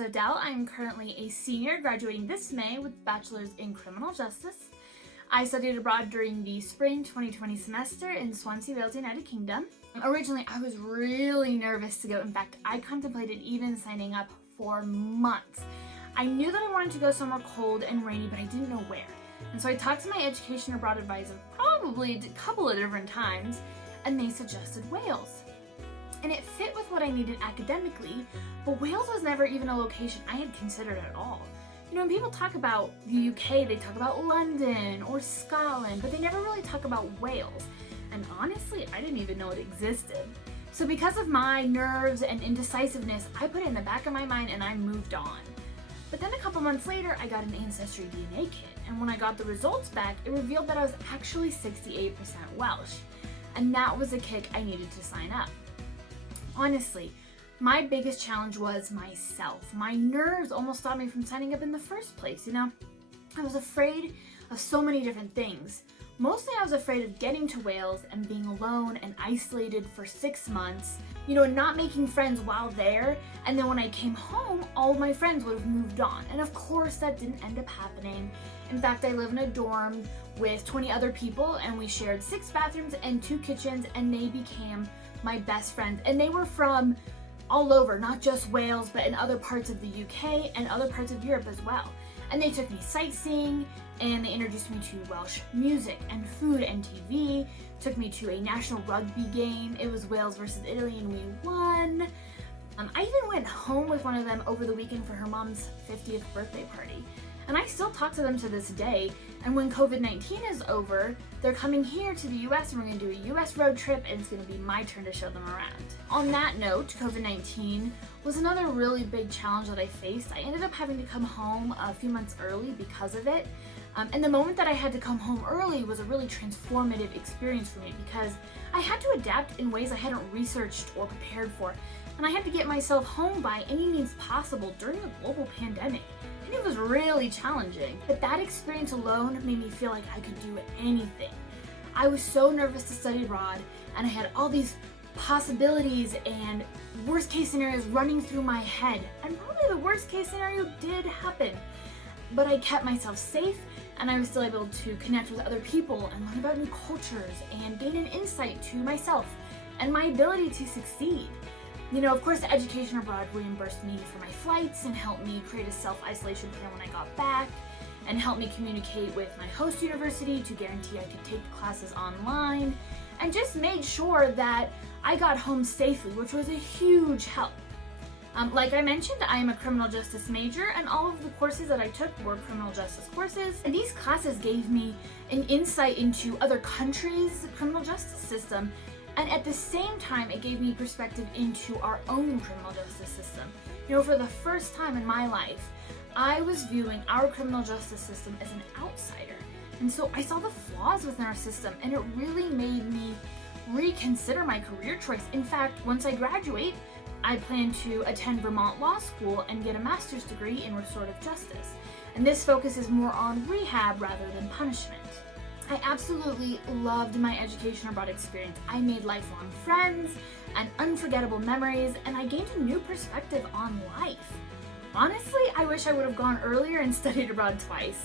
Odelle. I'm currently a senior graduating this May with bachelor's in criminal justice. I studied abroad during the spring 2020 semester in Swansea, Wales, United Kingdom. Originally, I was really nervous to go. In fact, I contemplated even signing up for months. I knew that I wanted to go somewhere cold and rainy, but I didn't know where. And so I talked to my education abroad advisor probably a couple of different times, and they suggested Wales. And it fit with what I needed academically, but Wales was never even a location I had considered at all. You know, when people talk about the UK, they talk about London or Scotland, but they never really talk about Wales. And honestly, I didn't even know it existed. So because of my nerves and indecisiveness, I put it in the back of my mind and I moved on. But then a couple months later, I got an Ancestry DNA kit, and when I got the results back, it revealed that I was actually 68% Welsh. And that was a kick I needed to sign up. Honestly, my biggest challenge was myself. My nerves almost stopped me from signing up in the first place, you know? I was afraid of so many different things. Mostly I was afraid of getting to Wales and being alone and isolated for 6 months, you know, and not making friends while there. And then when I came home, all of my friends would have moved on. And of course that didn't end up happening. In fact, I live in a dorm with 20 other people, and we shared 6 bathrooms and 2 kitchens, and they became my best friends. And they were from all over, not just Wales, but in other parts of the UK and other parts of Europe as well. And they took me sightseeing, and they introduced me to Welsh music and food and TV, took me to a national rugby game. It was Wales versus Italy and we won. I even went home with one of them over the weekend for her mom's 50th birthday party. And I still talk to them to this day. And when COVID-19 is over, they're coming here to the US and we're gonna do a US road trip, and it's gonna be my turn to show them around. On that note, COVID-19 was another really big challenge that I faced. I ended up having to come home a few months early because of it. And the moment that I had to come home early was a really transformative experience for me, because I had to adapt in ways I hadn't researched or prepared for. And I had to get myself home by any means possible during a global pandemic. And it was really challenging. But that experience alone made me feel like I could do anything. I was so nervous to study abroad, and I had all these possibilities and worst case scenarios running through my head. And probably the worst case scenario did happen. But I kept myself safe, and I was still able to connect with other people and learn about new cultures and gain an insight to myself and my ability to succeed. You know, of course, the education abroad reimbursed me for my flights and helped me create a self-isolation plan when I got back, and helped me communicate with my host university to guarantee I could take the classes online, and just made sure that I got home safely, which was a huge help. Like I mentioned, I am a criminal justice major, and all of the courses that I took were criminal justice courses. And these classes gave me an insight into other countries' criminal justice system, and at the same time, it gave me perspective into our own criminal justice system. You know, for the first time in my life, I was viewing our criminal justice system as an outsider. And so I saw the flaws within our system, and it really made me reconsider my career choice. In fact, once I graduate, I plan to attend Vermont Law School and get a master's degree in restorative justice. And this focuses more on rehab rather than punishment. I absolutely loved my education abroad experience. I made lifelong friends and unforgettable memories, and I gained a new perspective on life. Honestly, I wish I would have gone earlier and studied abroad twice.